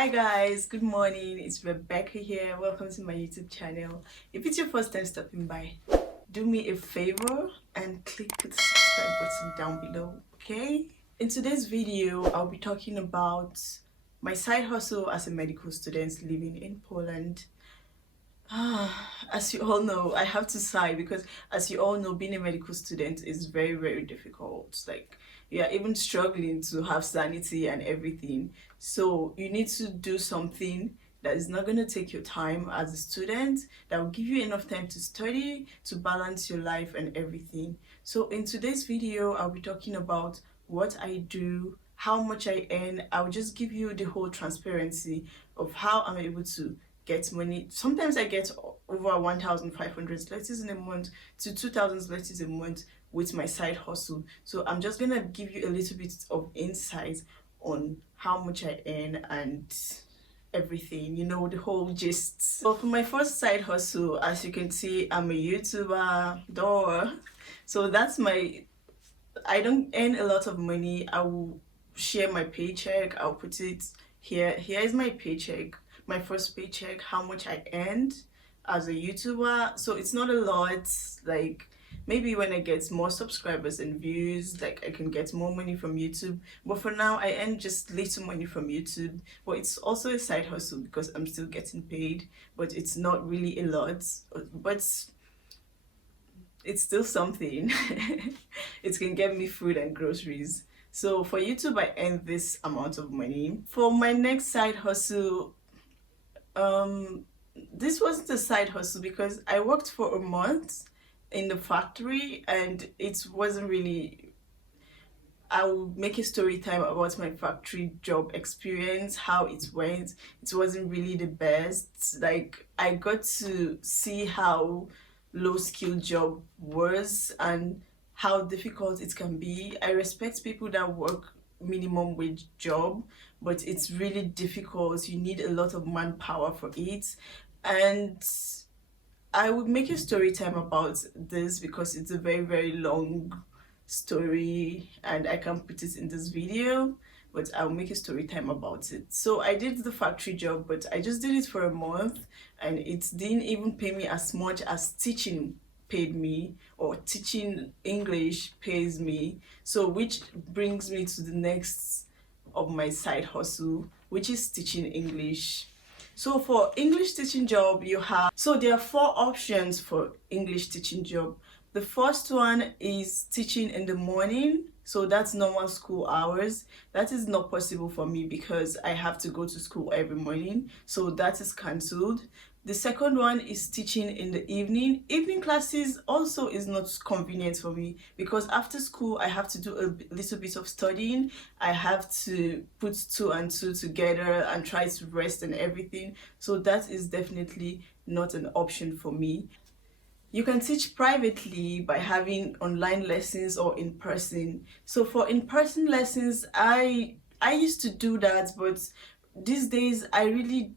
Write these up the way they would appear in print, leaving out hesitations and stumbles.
Hi guys, good morning. It's Rebecca here. Welcome to my YouTube channel. If it's your first time stopping by, do me a favor and click the subscribe button down below, okay? In today's video, I'll be talking about my side hustle as a medical student living in Poland. As you all know, I have to sigh because as you all know, being a medical student is very, very difficult. Like, you're even struggling to have sanity and everything. So you need to do something that is not going to take your time as a student, that will give you enough time to study, to balance your life and everything. So in today's video, I'll be talking about what I do, how much I earn. I'll just give you the whole transparency of how I'm able to get money. Sometimes I get over 1,500 zlotys in a month to 2,000 zlotys a month with my side hustle. So I'm just gonna give you a little bit of insight on how much I earn and everything, you know, the whole gist. So for my first side hustle, as you can see, I'm a YouTuber, door. So that's my, I don't earn a lot of money. I will share my paycheck. I'll put it here. Here is my paycheck, my first paycheck, how much I earned as a YouTuber. So it's not a lot. Like, maybe when I get more subscribers and views, like I can get more money from YouTube. But for now, I earn just little money from YouTube. But it's also a side hustle because I'm still getting paid, but it's not really a lot. But it's still something. It can get me food and groceries. So for YouTube, I earn this amount of money. For my next side hustle, this wasn't a side hustle because I worked for a month in the factory and it wasn't really, I will make a story time about my factory job experience, how it went. It wasn't really the best. Like, I got to see how low skill job was and how difficult it can be. I respect people that work minimum wage job, but it's really difficult. You need a lot of manpower for it. And I would make a story time about this because it's a very, very long story and I can't put it in this video, but I'll make a story time about it. So I did the factory job, but I just did it for a month and it didn't even pay me as much as teaching paid me, or teaching English pays me. So which brings me to the next of my side hustle, which is teaching English. So for English teaching job, there are 4 options for English teaching job. The first one is teaching in the morning. So that's normal school hours. That is not possible for me because I have to go to school every morning. So that is cancelled. The second one is teaching in the evening. Evening classes also is not convenient for me because after school I have to do a little bit of studying. I have to put 2 and 2 together and try to rest and everything. So that is definitely not an option for me. You can teach privately by having online lessons or in person. So for in-person lessons, I used to do that, but these days I really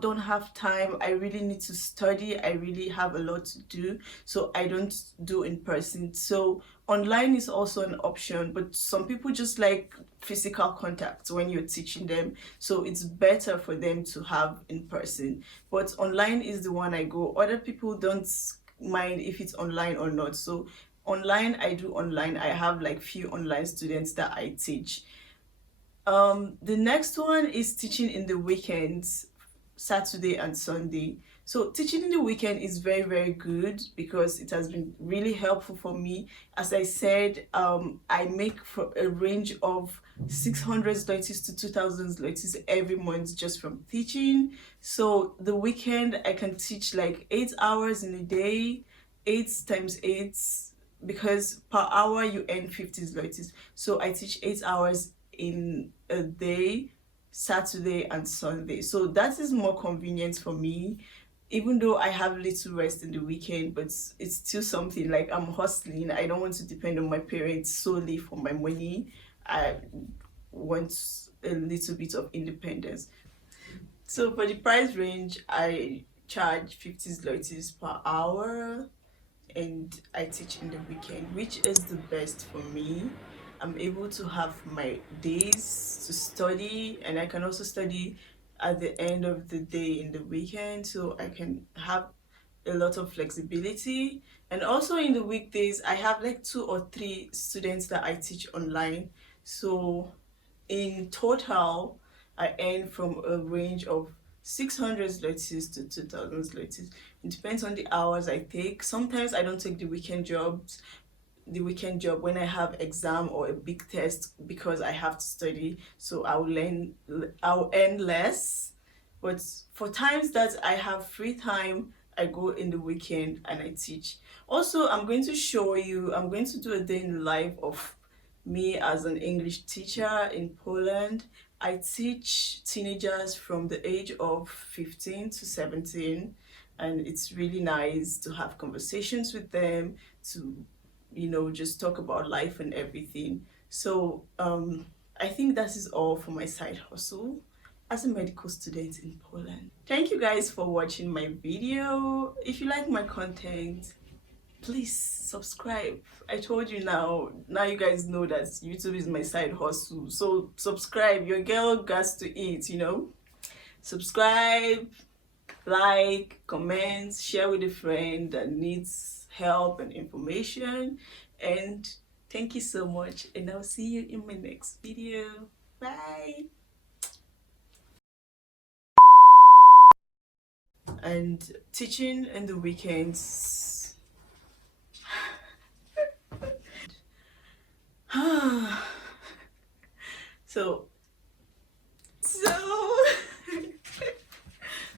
don't have time. I really need to study. I really have a lot to do, so I don't do in person. So online is also an option, but some people just like physical contact when you're teaching them, so it's better for them to have in person. But online is the one I go. Other people don't mind if it's online or not. So online, I do online. I have like few online students that I teach. The next one is teaching in the weekends, Saturday and Sunday. So teaching in the weekend is very, very good because it has been really helpful for me. As I said, I make for a range of 600 zlotys to 2,000 zlotys every month just from teaching. So the weekend I can teach like 8 hours in a day, 8 times 8, because per hour you earn 50 zlotys. So I teach 8 hours in a day, Saturday and Sunday. So that is more convenient for me, even though I have little rest in the weekend, but it's still something. Like, I'm hustling. I don't want to depend on my parents solely for my money. I want a little bit of independence. So for the price range, I charge 50 zlotys per hour and I teach in the weekend, which is the best for me. I'm able to have my days to study and I can also study at the end of the day in the weekend, so I can have a lot of flexibility. And also in the weekdays I have like 2 or 3 students that I teach online, so in total I earn from a range of 600 zlotys to 2000 zlotys. It depends on the hours I take. Sometimes I don't take the weekend job when I have exam or a big test because I have to study, so I'll earn less. But for times that I have free time, I go in the weekend and I teach. Also, I'm going to do a day in the life of me as an English teacher in Poland. I teach teenagers from the age of 15 to 17, and it's really nice to have conversations with them, to just talk about life and everything. So I think that is all for my side hustle as a medical student in Poland. Thank you guys for watching my video. If you like my content, please subscribe. I told you, now you guys know that YouTube is my side hustle, so subscribe. Your girl got to eat. Subscribe, like, comment, share with a friend that needs help and information. And thank you so much, and I'll see you in my next video. Bye. And teaching in the weekends. so